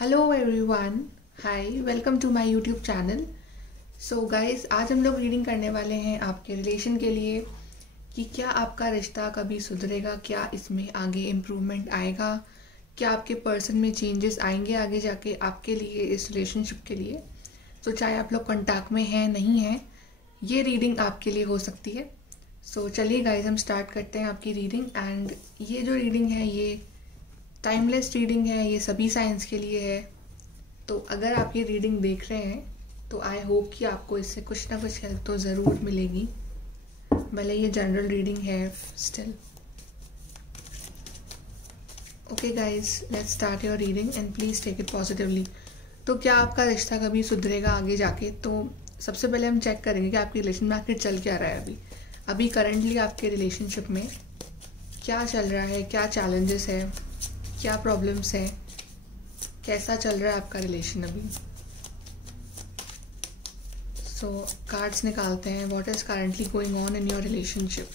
Hello everyone, hi, welcome to my YouTube channel. So guys, आज हम लोग reading करने वाले हैं आपके रिलेशन के लिए कि क्या आपका रिश्ता कभी सुधरेगा, क्या इसमें आगे इम्प्रूवमेंट आएगा, क्या आपके पर्सन में चेंजेस आएंगे आगे जाके आपके लिए, इस रिलेशनशिप के लिए। तो चाहे आप लोग कॉन्टैक्ट में हैं नहीं हैं, ये रीडिंग आपके लिए हो सकती है। सो चलिए गाइस, हम स्टार्ट करते हैं आपकी रीडिंग। एंड ये जो रीडिंग है ये टाइमलेस रीडिंग है, ये सभी साइंस के लिए है। तो अगर आप ये रीडिंग देख रहे हैं तो आई होप कि आपको इससे कुछ ना कुछ हेल्प तो ज़रूर मिलेगी, भले ये जनरल रीडिंग है still. Okay guys, let's start your reading and please take it positively. तो क्या आपका रिश्ता कभी सुधरेगा आगे जाके? तो सबसे पहले हम चेक करेंगे कि आपकी रिलेशन में आखिर चल क्या रहा है अभी करंटली आपके रिलेशनशिप में क्या चल रहा है, क्या चैलेंजेस है, क्या प्रॉब्लम्स हैं, कैसा चल रहा है आपका रिलेशन अभी। सो कार्ड्स निकालते हैं। What is currently going on in your relationship,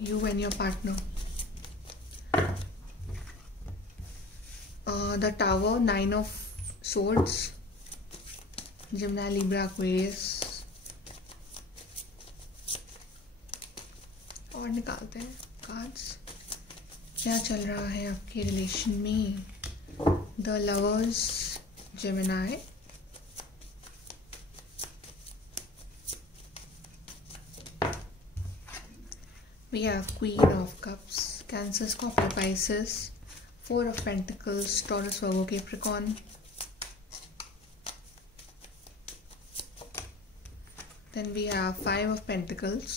you and your partner. The tower, 9 of swords, Gemini, Libra, Aquarius। और निकालते हैं कार्ड्स, क्या चल रहा है आपके रिलेशन में। The lovers, Gemini, we have Queen of Cups, Cancer, Scorpio, Pisces, 4 of Pentacles, Taurus, Virgo, Capricorn। Then we have 5 of Pentacles,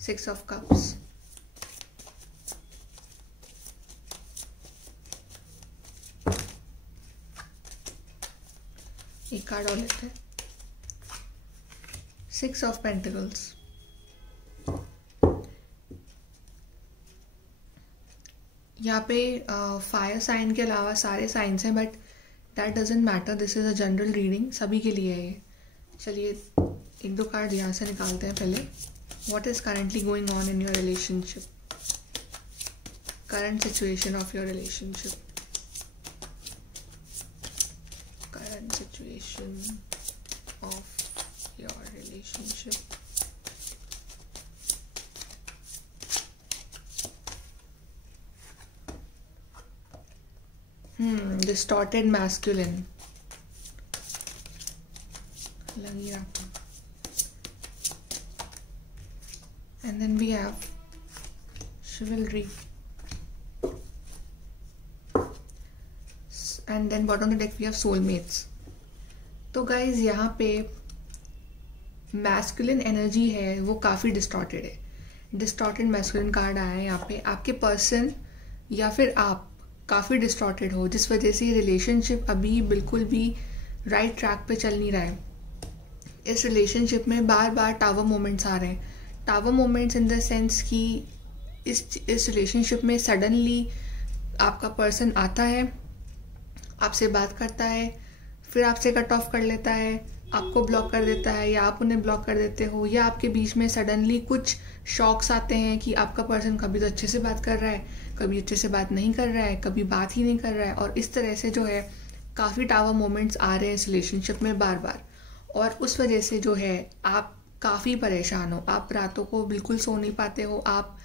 6 of Cups, एक कार्ड और लेते हैं, 6 ऑफ पेंटिकल्स। यहाँ पे फायर साइन के अलावा सारे साइंस हैं, but that doesn't matter, this is a general reading, सभी के लिए है ये। चलिए एक दो कार्ड यहाँ से निकालते हैं पहले। What is currently going on in your relationship, current situation of your relationship, current situation of your relationship। Distorted masculine, लग ही रहा। And then we have chivalry, and then bottom of the deck we have soulmates। तो guys यहाँ पे masculine energy है वो काफ़ी distorted है, distorted masculine card आया है यहाँ पे। आपके पर्सन या फिर आप काफ़ी डिस्टॉर्टेड हो, जिस वजह से रिलेशनशिप अभी बिल्कुल भी राइट ट्रैक पे चल नहीं रहा है। इस रिलेशनशिप में बार बार टावर मोमेंट्स आ रहे हैं। Tower moments in the sense कि इस रिलेशनशिप में सडनली आपका पर्सन आता है, आपसे बात करता है, फिर आपसे कट ऑफ कर लेता है, आपको ब्लॉक कर देता है, या आप उन्हें ब्लॉक कर देते हो, या आपके बीच में सडनली कुछ शॉक्स आते हैं कि आपका पर्सन कभी तो अच्छे से बात कर रहा है, कभी अच्छे से बात नहीं कर रहा है, कभी बात ही नहीं कर रहा है। और इस तरह से जो है काफ़ी टावर मोमेंट्स आ रहे हैं इस रिलेशनशिप में बार बार। और उस वजह से जो है आप काफ़ी परेशान हो, आप रातों को बिल्कुल सो नहीं पाते हो, आप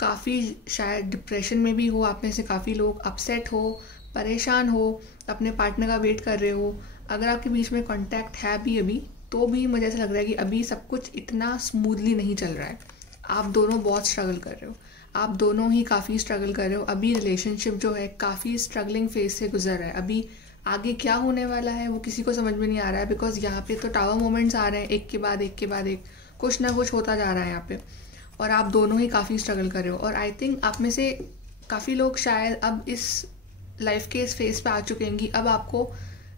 काफ़ी शायद डिप्रेशन में भी हो, आप में से काफ़ी लोग अपसेट हो, परेशान हो, अपने पार्टनर का वेट कर रहे हो। अगर आपके बीच में कांटेक्ट है भी अभी, तो भी मुझे ऐसा लग रहा है कि अभी सब कुछ इतना स्मूथली नहीं चल रहा है। आप दोनों बहुत स्ट्रगल कर रहे हो, आप दोनों ही काफ़ी स्ट्रगल कर रहे हो। अभी रिलेशनशिप जो है काफ़ी स्ट्रगलिंग फेज से गुजर रहा है। अभी आगे क्या होने वाला है वो किसी को समझ में नहीं आ रहा है, बिकॉज यहाँ पे तो टावर मोमेंट्स आ रहे हैं, एक के बाद एक के बाद एक, कुछ ना कुछ होता जा रहा है यहाँ पे। और आप दोनों ही काफ़ी स्ट्रगल कर रहे हो। और आई थिंक आप में से काफ़ी लोग शायद अब इस लाइफ के इस फेज पे आ चुके हैं कि अब आपको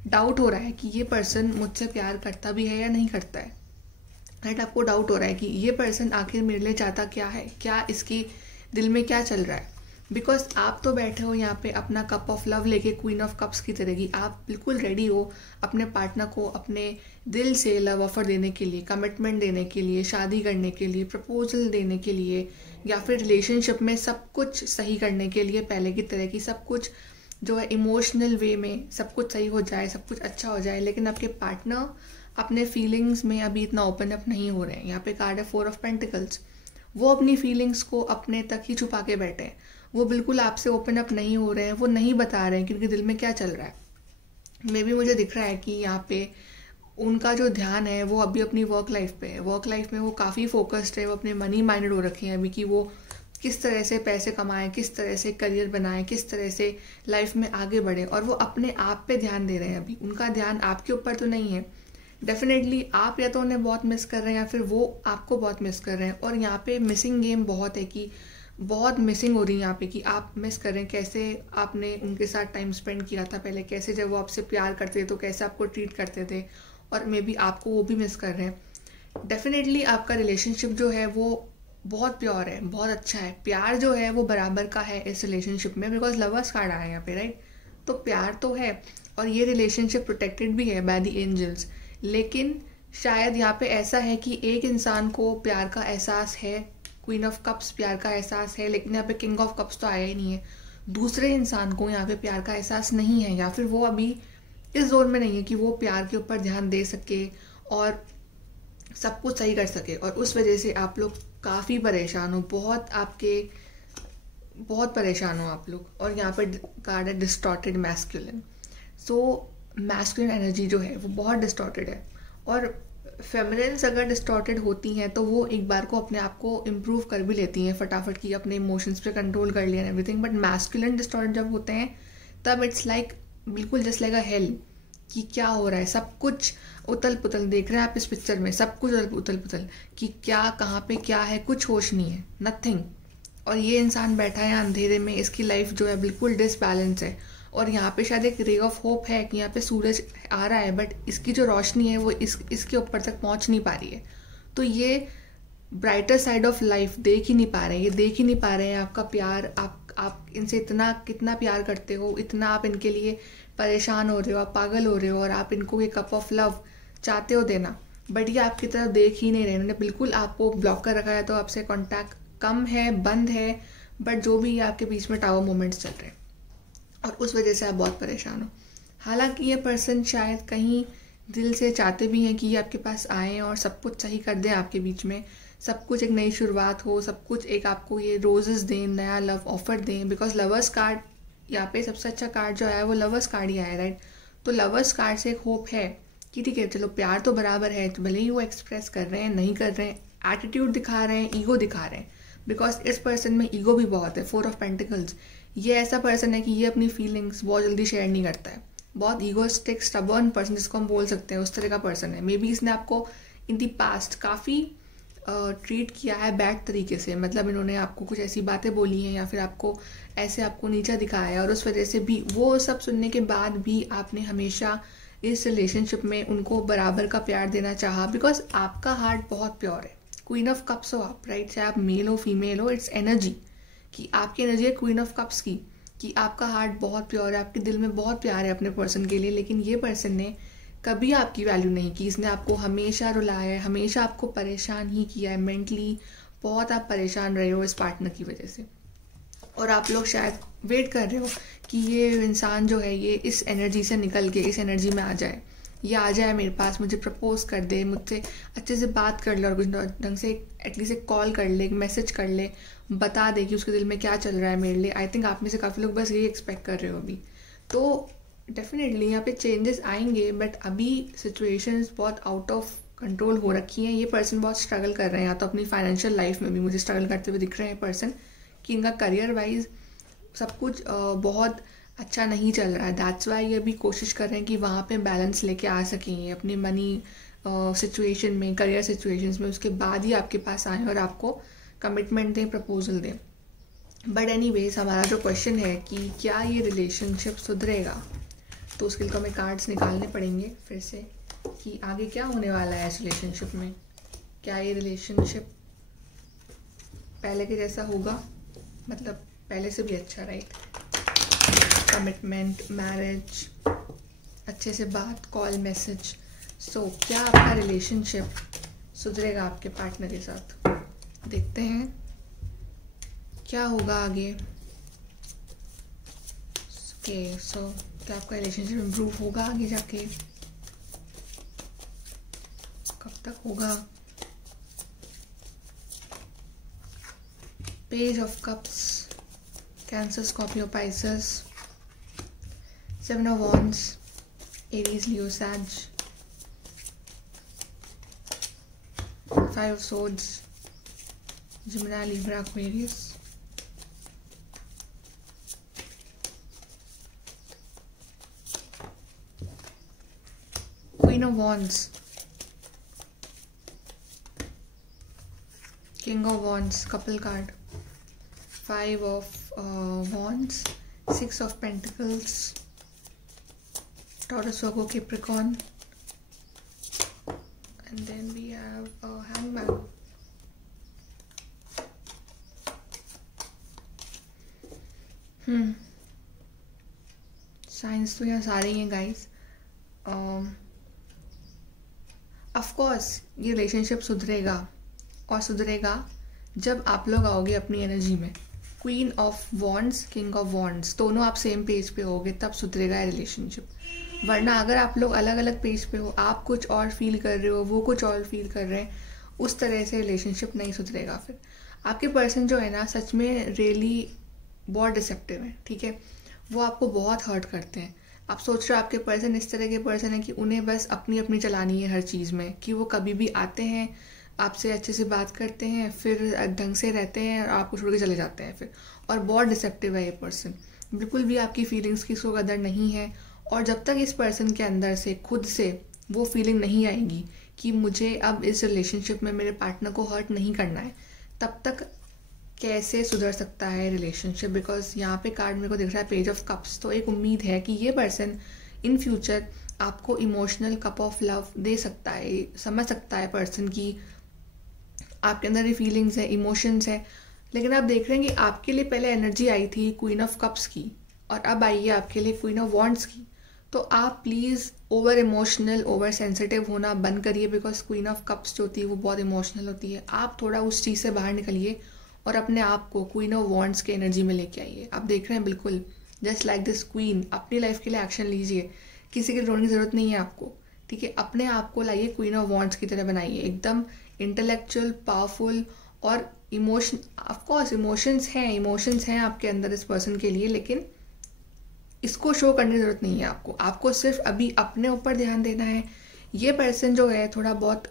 डाउट हो रहा है कि ये पर्सन मुझसे प्यार करता भी है या नहीं करता है। राइट, आपको डाउट हो रहा है कि ये पर्सन आखिर मेरे लिए चाहता क्या है, क्या इसकी दिल में क्या चल रहा है। बिकॉज आप तो बैठे हो यहाँ पे अपना कप ऑफ लव लेके, क्वीन ऑफ कप्स की तरह की आप बिल्कुल रेडी हो अपने पार्टनर को अपने दिल से लव ऑफर देने के लिए, कमिटमेंट देने के लिए, शादी करने के लिए, प्रपोजल देने के लिए, या फिर रिलेशनशिप में सब कुछ सही करने के लिए, पहले की तरह की सब कुछ जो है इमोशनल वे में सब कुछ सही हो जाए, सब कुछ अच्छा हो जाए, लेकिन आपके पार्टनर अपने फीलिंग्स में अभी इतना ओपन अप नहीं हो रहे हैं। यहाँ पे कार्ड है 4 ऑफ पेंटिकल्स। वो अपनी फीलिंग्स को अपने तक ही छुपा के बैठे हैं, वो बिल्कुल आपसे ओपन अप नहीं हो रहे हैं, वो नहीं बता रहे हैं कि उनके दिल में क्या चल रहा है। मे भी मुझे दिख रहा है कि यहाँ पे उनका जो ध्यान है वो अभी अपनी वर्क लाइफ पे है। वर्क लाइफ में वो काफ़ी फोकस्ड है, वो अपने मनी माइंडेड हो रखे हैं अभी कि वो किस तरह से पैसे कमाएं, किस तरह से करियर बनाएं, किस तरह से लाइफ में आगे बढ़े, और वो अपने आप पे ध्यान दे रहे हैं। अभी उनका ध्यान आपके ऊपर तो नहीं है। डेफिनेटली आप या तो उन्हें बहुत मिस कर रहे हैं या फिर वो आपको बहुत मिस कर रहे हैं। और यहाँ पे मिसिंग गेम बहुत है कि बहुत मिसिंग हो रही है यहाँ पे कि आप मिस कर रहे हैं कैसे आपने उनके साथ टाइम स्पेंड किया था पहले, कैसे जब वो आपसे प्यार करते थे तो कैसे आपको ट्रीट करते थे, और मे बी आपको वो भी मिस कर रहे हैं। डेफिनेटली आपका रिलेशनशिप जो है वो बहुत प्योर है, बहुत अच्छा है। प्यार जो है वो बराबर का है इस रिलेशनशिप में, बिकॉज लवर्स कार्ड आया है यहाँ पे, राइट। तो प्यार तो है और ये रिलेशनशिप प्रोटेक्टेड भी है बाय द एंजल्स। लेकिन शायद यहाँ पे ऐसा है कि एक इंसान को प्यार का एहसास है, क्वीन ऑफ कप्स प्यार का एहसास है, लेकिन यहाँ पे किंग ऑफ कप्स तो आया ही नहीं है। दूसरे इंसान को यहाँ पे प्यार का एहसास नहीं है, या फिर वो अभी इस जोन में नहीं है कि वो प्यार के ऊपर ध्यान दे सके और सब कुछ सही कर सके। और उस वजह से आप लोग काफ़ी परेशान हो, बहुत परेशान हो आप लोग। और यहाँ पे कार्ड है डिस्टॉर्टेड मैस्कुलिन। सो मैस्कुलिन एनर्जी जो है वो बहुत डिस्टॉर्टेड है, और फेमिनिन्स अगर डिस्टॉर्टेड होती हैं तो वो एक बार को अपने आप को इम्प्रूव कर भी लेती हैं फटाफट की, अपने इमोशंस पे कंट्रोल कर लिया एवरीथिंग। बट मैस्कुलिन डिस्टॉर्टेड जब होते हैं तब इट्स लाइक बिल्कुल जस्ट लाइक अ हेल, कि क्या हो रहा है, सब कुछ उतल पुतल। देख रहे हैं आप इस पिक्चर में सब कुछ उतल पुतल कि क्या कहाँ पे क्या है, कुछ होश नहीं है, नथिंग। और ये इंसान बैठा है अंधेरे में, इसकी लाइफ जो है बिल्कुल डिसबैलेंस है। और यहाँ पे शायद एक रे ऑफ होप है कि यहाँ पे सूरज आ रहा है, बट इसकी जो रोशनी है वो इसके ऊपर तक पहुँच नहीं पा रही है। तो ये ब्राइटर साइड ऑफ लाइफ देख ही नहीं पा रहे हैं, ये देख ही नहीं पा रहे हैं आपका प्यार। आप इनसे इतना कितना प्यार करते हो, इतना आप इनके लिए परेशान हो रहे हो, आप पागल हो रहे हो, और आप इनको एक कप ऑफ लव चाहते हो देना, बट ये आपकी तरफ देख ही नहीं रहे। उन्होंने बिल्कुल आपको ब्लॉक कर रखा है, तो आपसे कांटेक्ट कम है, बंद है। बट जो भी आपके बीच में टावर मोमेंट्स चल रहे हैं, और उस वजह से आप बहुत परेशान हो। हालांकि ये पर्सन शायद कहीं दिल से चाहते भी हैं कि ये आपके पास आए और सब कुछ सही कर दें आपके बीच में, सब कुछ एक नई शुरुआत हो, सब कुछ एक आपको ये रोजेस दें, नया लव ऑफर दें। बिकॉज लवर्स कार्ड यहाँ पे सबसे अच्छा कार्ड जो आया है वो लवर्स कार्ड ही आया है, राइट। तो लवर्स कार्ड से एक होप है कि ठीक है चलो प्यार तो बराबर है, तो भले ही वो एक्सप्रेस कर रहे हैं, नहीं कर रहे हैं, एटीट्यूड दिखा रहे हैं, ईगो दिखा रहे हैं। बिकॉज इस पर्सन में ईगो भी बहुत है, 4 ऑफ पेंटिकल्स। ये ऐसा पर्सन है कि ये अपनी फीलिंग्स बहुत जल्दी शेयर नहीं करता है, बहुत ईगोस्टिक स्टबर्न पर्सन जिसको हम बोल सकते हैं, उस तरह का पर्सन है। मे बी इसने आपको इन दी पास्ट काफ़ी ट्रीट किया है बैड तरीके से, मतलब इन्होंने आपको कुछ ऐसी बातें बोली हैं या फिर आपको नीचा दिखाया है, और उस वजह से भी वो सब सुनने के बाद भी आपने हमेशा इस रिलेशनशिप में उनको बराबर का प्यार देना चाहा। बिकॉज आपका हार्ट बहुत प्योर है, क्वीन ऑफ कप्स हो आप, राइट। चाहे आप मेल हो फीमेल हो, इट्स एनर्जी कि आपकी एनर्जी है क्वीन ऑफ कप्स की, कि आपका हार्ट बहुत प्योर है, आपके दिल में बहुत प्यार है अपने पर्सन के लिए। लेकिन ये पर्सन ने कभी आपकी वैल्यू नहीं की, इसने आपको हमेशा रुलाया है, हमेशा आपको परेशान ही किया है। मेंटली बहुत आप परेशान रहे हो इस पार्टनर की वजह से, और आप लोग शायद वेट कर रहे हो कि ये इंसान जो है ये इस एनर्जी से निकल के इस एनर्जी में आ जाए, ये आ जाए मेरे पास, मुझे प्रपोज कर दे, मुझसे अच्छे से बात कर ले, और कुछ ढंग से एटलीस्ट एक कॉल कर ले, एक मैसेज कर ले, बता दे कि उसके दिल में क्या चल रहा है मेरे लिए। आई थिंक आप में से काफ़ी लोग बस यही एक्सपेक्ट कर रहे हो अभी। तो डेफिनेटली यहाँ पे चेंजेस आएंगे, बट अभी सिचुएशंस बहुत आउट ऑफ कंट्रोल हो रखी हैं। ये पर्सन बहुत स्ट्रगल कर रहे हैं, या तो अपनी फाइनेंशियल लाइफ में भी मुझे स्ट्रगल करते हुए दिख रहे हैं पर्सन, कि इनका करियर वाइज सब कुछ बहुत अच्छा नहीं चल रहा है। दैट्स वाई ये भी कोशिश कर रहे हैं कि वहाँ पे बैलेंस लेके आ सकें अपने मनी सिचुएशन में, करियर सिचुएशंस में, उसके बाद ही आपके पास आएँ और आपको कमिटमेंट दें, प्रपोजल दें। बट एनीवेज हमारा जो क्वेश्चन है कि क्या ये रिलेशनशिप सुधरेगा, तो उसके लिए हमें कार्ड्स निकालने पड़ेंगे फिर से कि आगे क्या होने वाला है इस रिलेशनशिप में। क्या ये रिलेशनशिप पहले के जैसा होगा, मतलब पहले से भी अच्छा, राइट। कमिटमेंट, मैरिज, अच्छे से बात, कॉल, मैसेज। सो क्या आपका रिलेशनशिप सुधरेगा आपके पार्टनर के साथ, देखते हैं क्या होगा आगे। ओके, सो क्या आपका रिलेशनशिप इम्प्रूव होगा आगे जाके? कब तक होगा? Page of cups, cancer, Scorpio, Pisces, 7 of Wands, Aries, Leo, Sag, 5 of Swords, Gemini, Libra, Aquarius, Queen of Wands, King of Wands, couple card, 5 of Wands, 6 of Pentacles, Taurus, Virgo, Capricorn, and then we have a Hangman. Science तो यहाँ सारे ही हैं guys. Of course ये relationship सुधरेगा, और सुधरेगा जब आप लोग आओगे अपनी एनर्जी में. Queen of wands, king of wands, दोनों आप सेम पेज पे होगे तब सुधरेगा रिलेशनशिप. वरना अगर आप लोग अलग अलग पेज पे हो, आप कुछ और फील कर रहे हो, वो कुछ और फील कर रहे हैं, उस तरह से रिलेशनशिप नहीं सुधरेगा. फिर आपके पर्सन जो है ना, सच में रियली बहुत डिसेप्टिव है. ठीक है, वो आपको बहुत हर्ट करते हैं. आप सोच रहे हो आपके पर्सन इस तरह के पर्सन है कि उन्हें बस अपनी अपनी चलानी है हर चीज़ में, कि वो कभी भी आते हैं, आपसे अच्छे से बात करते हैं, फिर ढंग से रहते हैं और आपको छोड़ के चले जाते हैं फिर. और बहुत डिसेप्टिव है ये पर्सन. बिल्कुल भी आपकी फीलिंग्स की इसको कदर नहीं है. और जब तक इस पर्सन के अंदर से खुद से वो फीलिंग नहीं आएगी कि मुझे अब इस रिलेशनशिप में मेरे पार्टनर को हर्ट नहीं करना है, तब तक कैसे सुधर सकता है रिलेशनशिप. बिकॉज यहाँ पे कार्ड मेरे को दिख रहा है पेज ऑफ कप्स. तो एक उम्मीद है कि ये पर्सन इन फ्यूचर आपको emotional cup of love they सकता है. समझ सकता है पर्सन की आपके अंदर ये फीलिंग्स है, इमोशंस है. लेकिन आप देख रहे हैं कि आपके लिए पहले एनर्जी आई थी क्वीन ऑफ कप्स की, और अब आई है आपके लिए क्वीन ऑफ वॉन्ड्स की. तो आप please over emotional, over sensitive होना बंद करिए. बिकॉज क्वीन ऑफ कप्स जो होती है वो बहुत इमोशनल होती है. आप थोड़ा उस चीज़ से बाहर निकलिए और अपने आप को क्वीन ऑफ वॉन्ड्स के एनर्जी में लेके आइए. आप देख रहे हैं बिल्कुल जस्ट लाइक दिस क्वीन. अपनी लाइफ के लिए एक्शन लीजिए. किसी के रोने की ज़रूरत नहीं है आपको. ठीक है, अपने आप को लाइए क्वीन ऑफ वॉन्ड्स की तरह बनाइए, एकदम इंटेलेक्चुअल, पावरफुल. और इमोशन, ऑफकोर्स इमोशंस हैं आपके अंदर इस पर्सन के लिए, लेकिन इसको शो करने की ज़रूरत नहीं है आपको. आपको सिर्फ अभी अपने ऊपर ध्यान देना है. ये पर्सन जो है थोड़ा बहुत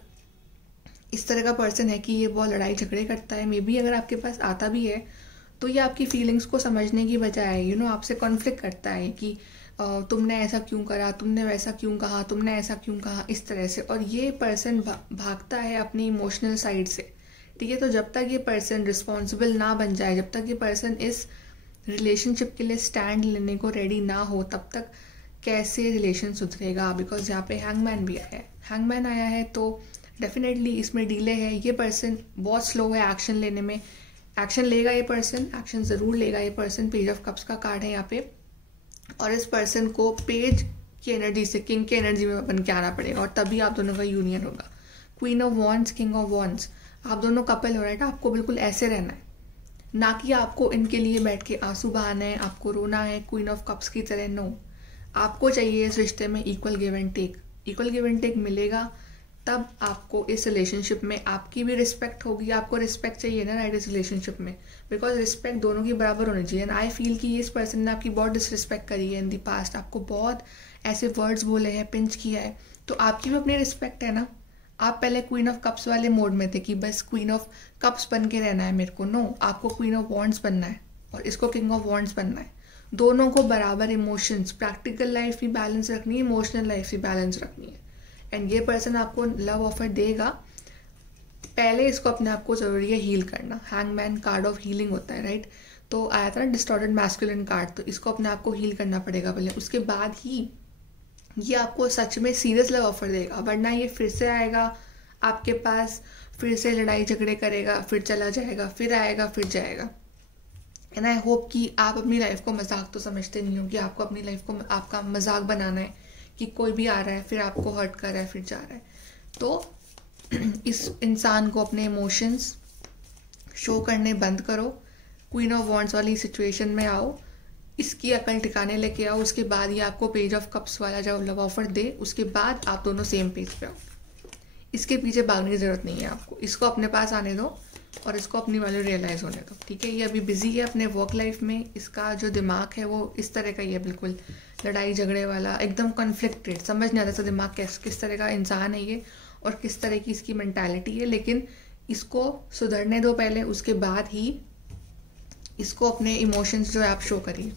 इस तरह का पर्सन है कि ये बहुत लड़ाई झगड़े करता है. मे बी अगर आपके पास आता भी है तो ये आपकी फीलिंग्स को समझने की बजाय आपसे कॉन्फ्लिक्ट करता है कि तुमने ऐसा क्यों करा, तुमने वैसा क्यों कहा, तुमने ऐसा क्यों कहा, इस तरह से. और ये पर्सन भागता है अपनी इमोशनल साइड से. ठीक है, तो जब तक ये पर्सन रिस्पॉन्सिबल ना बन जाए, जब तक ये पर्सन इस रिलेशनशिप के लिए स्टैंड लेने को रेडी ना हो, तब तक कैसे रिलेशन सुधरेगा. बिकॉज यहाँ पे हैंगमैन भी आया है. हैंगमैन आया है तो डेफिनेटली इसमें डिले है. ये पर्सन बहुत स्लो है एक्शन लेने में. एक्शन लेगा ये पर्सन, एक्शन ज़रूर लेगा ये पर्सन. पेज ऑफ कप्स का कार्ड है यहाँ पे. और इस पर्सन को पेज की एनर्जी से किंग की एनर्जी में बन के आना पड़ेगा, और तभी आप दोनों का यूनियन होगा. Queen of wands, king of wands, आप दोनों कपल हो, राइट. आपको बिल्कुल ऐसे रहना है, ना कि आपको इनके लिए बैठ के आंसू बहाना है, आपको रोना है क्वीन ऑफ कप्स की तरह. नो, आपको चाहिए इस रिश्ते में equal give and take. Equal give and take मिलेगा तब आपको इस रिलेशनशिप में आपकी भी रिस्पेक्ट होगी. आपको रिस्पेक्ट चाहिए ना, राइट, इस रिलेशनशिप में. बिकॉज रिस्पेक्ट दोनों की बराबर होनी चाहिए. एंड आई फील कि इस पर्सन ने आपकी बहुत डिसरिस्पेक्ट करी है इन दी पास्ट. आपको बहुत ऐसे वर्ड्स बोले हैं, पिंच किया है, तो आपकी भी अपनी रिस्पेक्ट है ना. आप पहले क्वीन ऑफ कप्स वाले मोड में थे कि बस क्वीन ऑफ कप्स बन के रहना है मेरे को. नो, आपको क्वीन ऑफ वॉन्ड्स बनना है और इसको किंग ऑफ वॉन्ड्स बनना है. दोनों को बराबर इमोशंस, प्रैक्टिकल लाइफ भी बैलेंस रखनी है, इमोशनल लाइफ भी बैलेंस रखनी है. एंड ये पर्सन आपको लव ऑफर देगा. पहले इसको अपने आप को ज़रूरी है हील करना. हैंगमैन कार्ड ऑफ हीलिंग होता है, राइट. तो आया था ना डिस्टॉर्टेड मैस्कुलिन कार्ड, तो इसको अपने आप को हील करना पड़ेगा पहले. उसके बाद ही ये आपको सच में सीरियस लव ऑफर देगा. वरना ये फिर से आएगा आपके पास, फिर से लड़ाई झगड़े करेगा, फिर चला जाएगा, फिर आएगा, फिर जाएगा. एंड आई होप कि आप अपनी लाइफ को मजाक तो समझते नहीं हो कि आपको अपनी लाइफ को आपका मजाक बनाना है कि कोई भी आ रहा है फिर आपको हर्ट कर रहा है फिर जा रहा है. तो इस इंसान को अपने इमोशंस शो करने बंद करो. क्वीन ऑफ वॉन्ड्स वाली सिचुएशन में आओ. इसकी अकल ठिकाने लेके आओ, उसके बाद ये आपको पेज ऑफ कप्स वाला जब लव ऑफर दे, उसके बाद आप दोनों सेम पेज पे आओ। इसके पीछे भागने की ज़रूरत नहीं है आपको, इसको अपने पास आने दो और इसको अपनी वैल्यू रियलाइज़ होने दो, ठीक है। ये अभी बिजी है अपने वर्क लाइफ में, इसका जो दिमाग है वो इस तरह का ही है, बिल्कुल लड़ाई झगड़े वाला, एकदम कॉन्फ्लिक्टेड, समझ नहीं आता इसका दिमाग किस तरह का इंसान है ये और किस तरह की इसकी मेंटालिटी है। लेकिन इसको सुधरने दो पहले, उसके बाद ही इसको अपने इमोशंस जो है आप शो करिए।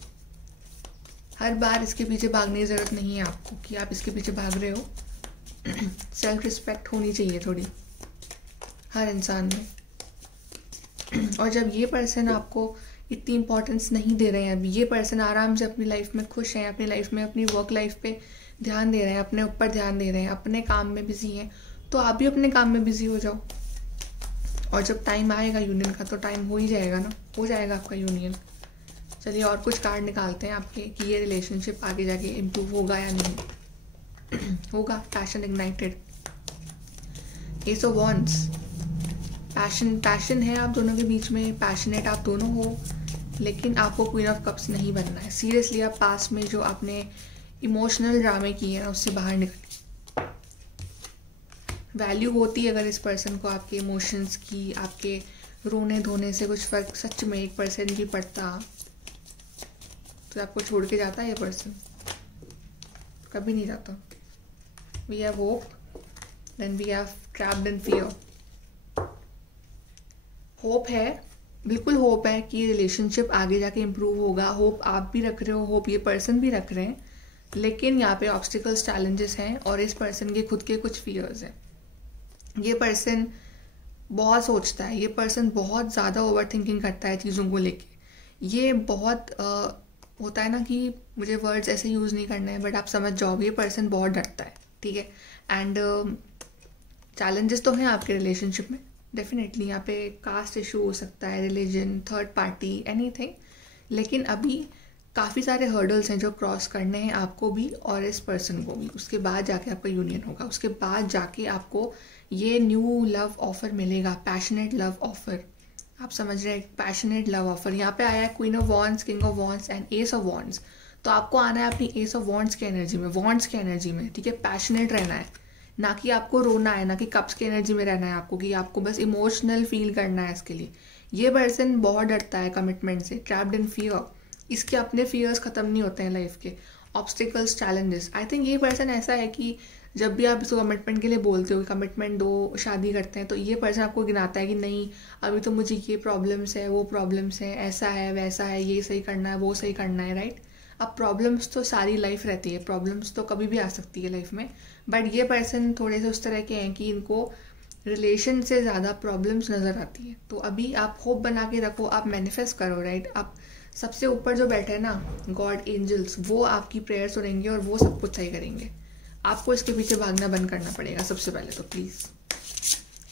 हर बार इसके पीछे भागने की ज़रूरत नहीं है आपको कि आप इसके पीछे भाग रहे हो। सेल्फ रिस्पेक्ट होनी चाहिए थोड़ी हर इंसान में। और जब ये पर्सन आपको इतनी इम्पोर्टेंस नहीं दे रहे हैं, अभी ये पर्सन आराम से अपनी लाइफ में खुश हैं, अपनी लाइफ में अपनी वर्क लाइफ पे ध्यान दे रहे हैं, अपने ऊपर ध्यान दे रहे हैं, अपने काम में बिजी हैं, तो आप भी अपने काम में बिजी हो जाओ। और जब टाइम आएगा यूनियन का तो टाइम हो ही जाएगा ना, हो जाएगा आपका यूनियन। चलिए और कुछ कार्ड निकालते हैं आपके कि ये रिलेशनशिप आगे जाके इम्प्रूव होगा या नहीं। होगा। Passion ignited, S of wands, passion है आप दोनों के बीच में, पैशनेट आप दोनों हो, लेकिन आपको क्वीन ऑफ कप्स नहीं बनना है। सीरियसली आप पास में जो आपने इमोशनल ड्रामे किए हैं उससे बाहर निकलिए। वैल्यू होती अगर इस पर्सन को आपके इमोशंस की, आपके रोने धोने से कुछ फ़र्क सच में एक पर्सन की पड़ता, तो आपको छोड़ के जाता है ये पर्सन? कभी नहीं जाता। We have hope, then we have trapped in fear. Hope है, बिल्कुल होप है कि रिलेशनशिप आगे जाके इम्प्रूव होगा। होप आप भी रख रहे हो, होप ये पर्सन भी रख रहे हैं, लेकिन यहाँ पे ऑब्स्टिकल्स, चैलेंजेस हैं और इस पर्सन के खुद के कुछ फियर्स हैं। ये पर्सन बहुत सोचता है, ये पर्सन बहुत ज़्यादा ओवर थिंकिंग करता है चीज़ों को लेके। ये बहुत होता है ना कि मुझे वर्ड्स ऐसे यूज़ नहीं करना है, बट आप समझ जाओगे, ये पर्सन बहुत डरता है, ठीक है। एंड चैलेंजेस तो हैं आपके रिलेशनशिप में डेफिनेटली। यहाँ पे कास्ट इशू हो सकता है, रिलीजन, थर्ड पार्टी, एनीथिंग, लेकिन अभी काफ़ी सारे हर्डल्स हैं जो क्रॉस करने हैं आपको भी और इस पर्सन को भी। उसके बाद जाके आपका यूनियन होगा, उसके बाद जाके आपको ये न्यू लव ऑफर मिलेगा, पैशनेट लव ऑफर। आप समझ रहे हैं, पैशनेट लव ऑफर। यहाँ पे आया है queen of wands, king of wands and S of wands. तो आपको आना है अपनी एस ऑफ वॉन्ड्स की एनर्जी में, वॉन्ड्स की एनर्जी में, ठीक है। पैशनेट रहना है, ना कि आपको रोना है, ना कि कप्स की एनर्जी में रहना है आपको, कि आपको बस इमोशनल फील करना है इसके लिए। ये पर्सन बहुत डरता है कमिटमेंट से, ट्रैप्ड इन फियर। इसके अपने फियर्स ख़त्म नहीं होते हैं लाइफ के, ऑब्स्टिकल्स, चैलेंजेस। आई थिंक ये पर्सन ऐसा है कि जब भी आप इसको कमिटमेंट के लिए बोलते हो कि कमिटमेंट दो, शादी करते हैं, तो ये पर्सन आपको गिनाता है कि नहीं अभी तो मुझे ये प्रॉब्लम्स है, वो प्रॉब्लम्स है, ऐसा है वैसा है, ये सही करना है, वो सही करना है, राइट। अब प्रॉब्लम्स तो सारी लाइफ रहती है, प्रॉब्लम्स तो कभी भी आ सकती है लाइफ में, बट ये पर्सन थोड़े से उस तरह के हैं कि इनको रिलेशन से ज़्यादा प्रॉब्लम्स नज़र आती है। तो अभी आप होप बना के रखो, आप मैनिफेस्ट करो, राइट। आप सबसे ऊपर जो बैठे हैं ना, गॉड, एंजल्स, वो आपकी प्रेयर सुनेंगे और वो सब कुछ सही करेंगे। आपको इसके पीछे भागना बंद करना पड़ेगा सबसे पहले तो, please.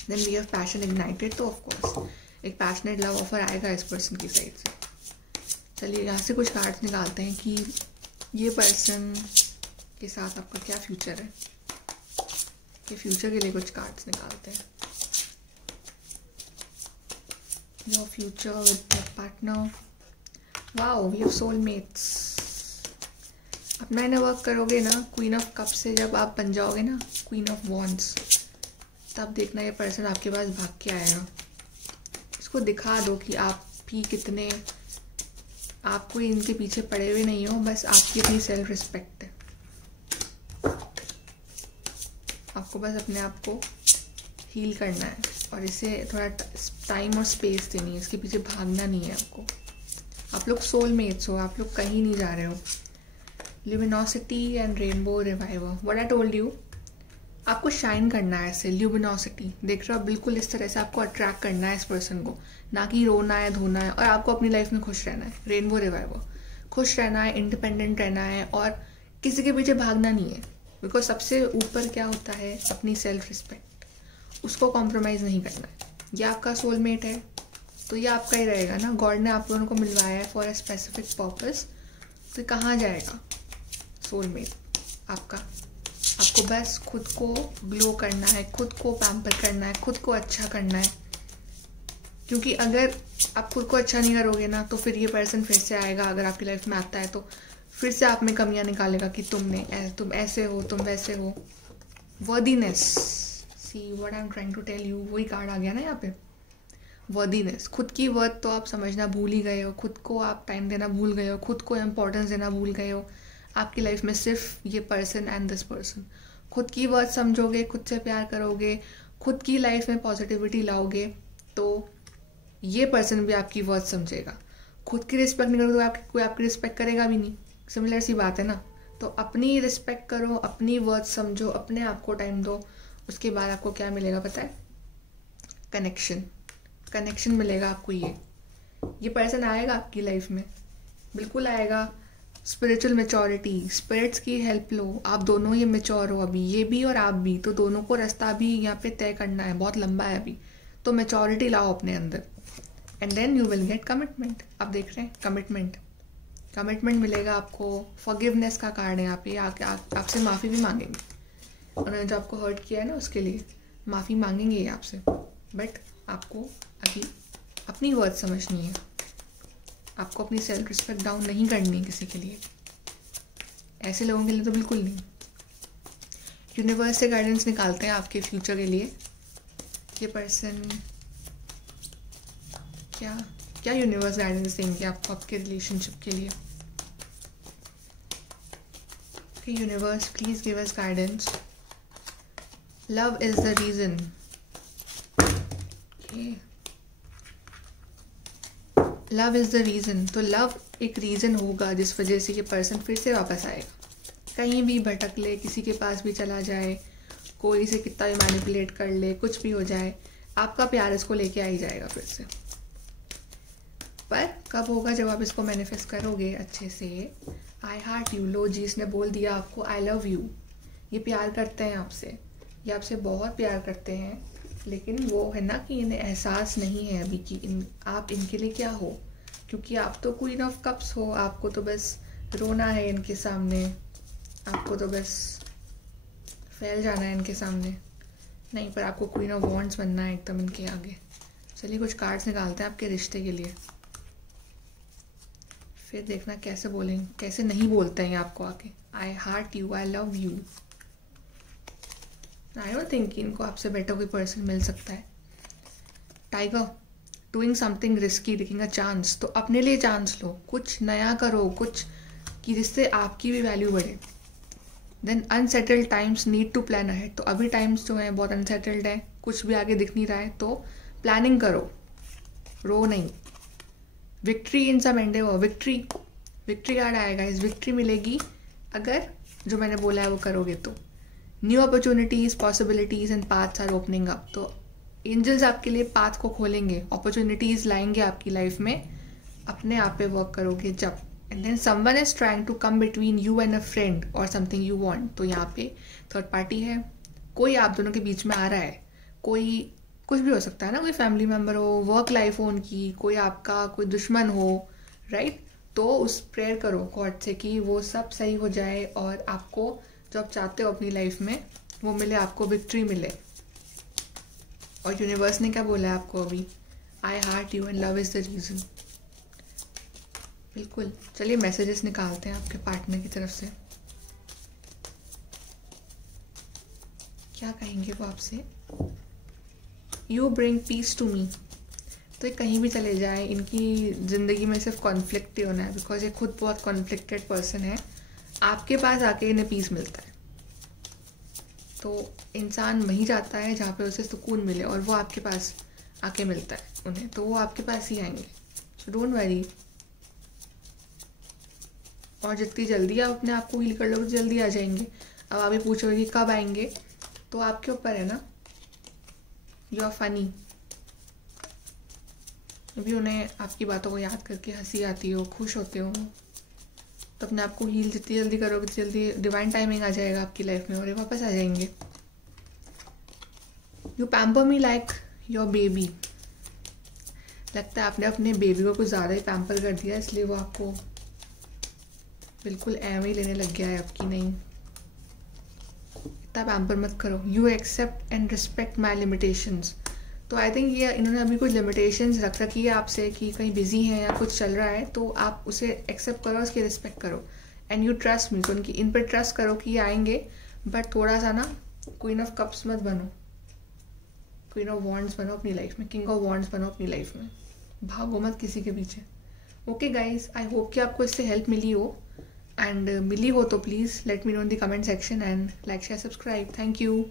Then we have passion ignited, तो ऑफकोर्स एक पैशनेट लव ऑफर आएगा इस पर्सन की साइड से। चलिए यहाँ से कुछ कार्ड्स निकालते हैं कि ये पर्सन के साथ आपका क्या फ्यूचर है। कि फ्यूचर के लिए कुछ कार्ड्स निकालते हैं। Your future with your partner. Wow, we have soulmates. अपना इन्हें वर्क करोगे ना, क्वीन ऑफ कप से जब आप बन जाओगे ना क्वीन ऑफ वॉन्ड्स, तब देखना ये पर्सन आपके पास भाग के आएगा। इसको दिखा दो कि आप भी कितने, आप कोई इनके पीछे पड़े हुए नहीं हो, बस आपकी अपनी सेल्फ रिस्पेक्ट है। आपको बस अपने आप को हील करना है और इसे थोड़ा टाइम और स्पेस देनी है, इसके पीछे भागना नहीं है आपको। आप लोग सोलमेट्स हो, आप लोग कहीं नहीं जा रहे हो। Luminosity and rainbow reviver, what I told you, आपको शाइन करना है ऐसे। ल्यूमिनोसिटी देख रहे हो, बिल्कुल इस तरह से आपको अट्रैक्ट करना है इस पर्सन को, ना कि रोना है, धोना है, और आपको अपनी लाइफ में खुश रहना है। रेनबो रिवाइवर, खुश रहना है, इंडिपेंडेंट रहना है और किसी के पीछे भागना नहीं है। बिकॉज सबसे ऊपर क्या होता है, अपनी सेल्फ रिस्पेक्ट, उसको कॉम्प्रोमाइज़ नहीं करना है। ये आपका सोलमेट है तो ये आपका ही रहेगा ना। गॉड ने आप दोनों को मिलवाया है फॉर अ स्पेसिफिक पर्पस, तो कहाँ जाएगा सोलमेट आपका। आपको बस खुद को ग्लो करना है, खुद को पैम्पर करना है, खुद को अच्छा करना है, क्योंकि अगर आप खुद को अच्छा नहीं करोगे ना तो फिर ये पर्सन फिर से आएगा, अगर आपकी लाइफ में आता है तो फिर से आप में कमियां निकालेगा कि तुम ऐसे हो, तुम वैसे हो। Worthiness, see what I am trying to tell you, वही कार्ड आ गया ना यहाँ पे, वर्दीनेस। खुद की वर्थ तो आप समझना भूल ही गए हो, खुद को आप टाइम देना भूल गए हो, खुद को इम्पोर्टेंस देना भूल गए हो। आपकी लाइफ में सिर्फ ये पर्सन एंड दिस पर्सन। खुद की वर्थ समझोगे, खुद से प्यार करोगे, खुद की लाइफ में पॉजिटिविटी लाओगे तो ये पर्सन भी आपकी वर्थ समझेगा। खुद की रिस्पेक्ट नहीं करोगे तो कोई आपकी रिस्पेक्ट करेगा भी नहीं। सिमिलर सी बात है ना। तो अपनी रिस्पेक्ट करो, अपनी वर्थ समझो, अपने आप को टाइम दो। उसके बाद आपको क्या मिलेगा पता है? कनेक्शन मिलेगा आपको। ये पर्सन आएगा आपकी लाइफ में, बिल्कुल आएगा। स्पिरिचुअल मेचोरिटी, स्पिरिट्स की हेल्प लो। आप दोनों ही मेच्योर हो अभी, ये भी और आप भी, तो दोनों को रास्ता भी यहाँ पे तय करना है, बहुत लंबा है अभी। तो मेचोरिटी लाओ अपने अंदर and then you will get commitment. आप देख रहे हैं कमिटमेंट मिलेगा आपको। फॉरगिवनेस का कार्ड है यहाँ पे। आपसे माफ़ी भी मांगेंगे, उन्होंने जो आपको हर्ट किया है ना उसके लिए माफ़ी मांगेंगे ये आपसे। बट आपको अभी अपनी वर्थ समझनी है, आपको अपनी सेल्फ रिस्पेक्ट डाउन नहीं करनी है किसी के लिए। ऐसे लोगों के लिए तो बिल्कुल नहीं। यूनिवर्स से गाइडेंस निकालते हैं आपके फ्यूचर के लिए। ये पर्सन क्या यूनिवर्स गाइडेंस देंगे आपको आपके रिलेशनशिप के लिए? Okay universe, please give us guidance. Love is the reason. Love is the reason. तो लव एक रीजन होगा जिस वजह से ये पर्सन फिर से वापस आएगा। कहीं भी भटक ले, किसी के पास भी चला जाए, कोई से कितना भी मैनिपुलेट कर ले, कुछ भी हो जाए, आपका प्यार इसको लेके आ ही जाएगा फिर से। पर कब होगा? जब आप इसको मैनिफेस्ट करोगे अच्छे से। आई हार्ट यू, लो जी, इसने बोल दिया आपको आई लव यू। ये प्यार करते हैं आपसे, ये आपसे बहुत प्यार करते हैं, लेकिन वो है ना कि इन्हें एहसास नहीं है अभी कि आप इनके लिए क्या हो। क्योंकि आप तो क्वीन ऑफ कप्स हो, आपको तो बस रोना है इनके सामने, आपको तो बस फैल जाना है इनके सामने। नहीं, पर आपको क्वीन ऑफ वॉन्ड्स बनना है एकदम इनके आगे। चलिए कुछ कार्ड्स निकालते हैं आपके रिश्ते के लिए, फिर देखना कैसे बोलेंगे, कैसे नहीं बोलते हैं आपको आके। I heart you, I love you. I don't think इनको आपसे बेटर कोई पर्सन मिल सकता है। Tiger, doing something risky, taking a chance. तो अपने लिए चांस लो, कुछ नया करो, कुछ कि जिससे आपकी भी वैल्यू बढ़े। Then unsettled times need to plan ahead. तो अभी टाइम्स जो हैं बहुत अनसेटल्ड है, कुछ भी आगे दिख नहीं रहा है, तो प्लानिंग करो, रो नहीं। Victory in some endeavour, victory card आएगा। इस विक्ट्री मिलेगी अगर जो मैंने बोला है वो करोगे तो। New opportunities, possibilities and paths are opening up. तो एंजल्स आपके लिए पाथ को खोलेंगे, अपॉर्चुनिटीज लाएंगे आपकी लाइफ में, अपने आप पे वर्क करोगे जब। And then someone is trying to come between you and a friend और समथिंग यू वांट। तो यहाँ पे थर्ड पार्टी है, कोई आप दोनों के बीच में आ रहा है, कोई कुछ भी हो सकता है ना, कोई फैमिली मेम्बर हो, वर्क लाइफ हो उनकी, कोई आपका कोई दुश्मन हो, राइट। तो उस प्रेयर करो गॉड से कि वो सब सही हो जाए और आपको जो आप चाहते हो अपनी लाइफ में वो मिले, आपको विक्ट्री मिले। और यूनिवर्स ने क्या बोला है आपको अभी? I heart you and love is the reason. बिल्कुल। चलिए मैसेजेस निकालते हैं आपके पार्टनर की तरफ से, क्या कहेंगे वो आपसे? You bring peace to me. तो ये कहीं भी चले जाए, इनकी ज़िंदगी में सिर्फ कॉन्फ्लिक्ट ही होना है, बिकॉज ये खुद बहुत कॉन्फ्लिक्टेड पर्सन है। आपके पास आके इन्हें पीस मिलता है, तो इंसान वहीं जाता है जहाँ पे उसे सुकून मिले, और वो आपके पास आके मिलता है उन्हें, तो वो आपके पास ही आएंगे। So don't worry. और जितनी जल्दी आप अपने आप को हील कर लोगे जल्दी आ जाएंगे। अब आप ये पूछोगे कि कब आएंगे, तो आपके ऊपर है ना। You are funny. अभी उन्हें आपकी बातों को याद करके हंसी आती हो, खुश होते हो, तो अपने आप को हील जितनी जल्दी करोगे जल्दी डिवाइन टाइमिंग आ जाएगा आपकी लाइफ में और ये वापस आ जाएंगे। You pamper me like your baby. लगता है आपने अपने बेबी को कुछ ज़्यादा ही पैम्पर कर दिया, इसलिए वो आपको बिल्कुल एवं ही लेने लग गया है आपकी। नहीं, इतना पैम्पर मत करो। You accept and respect my limitations. तो आई थिंक ये इन्होंने अभी कुछ लिमिटेशंस रख रखी है आपसे कि कहीं बिजी हैं या कुछ चल रहा है, तो आप उसे एक्सेप्ट करो, उसकी रिस्पेक्ट करो एंड यू ट्रस्ट मी। तो उनकी इन पर ट्रस्ट करो कि ये आएंगे, बट थोड़ा सा ना क्वीन ऑफ कप्स मत बनो, क्वीन ऑफ वॉन्ड्स बनो अपनी लाइफ में, किंग ऑफ वॉन्ड्स बनो अपनी लाइफ में, भागो मत किसी के पीछे। ओके गाइज, आई होप कि आपको इससे हेल्प मिली हो, एंड मिली हो तो please let me know in the comment section and like share subscribe. Thank you.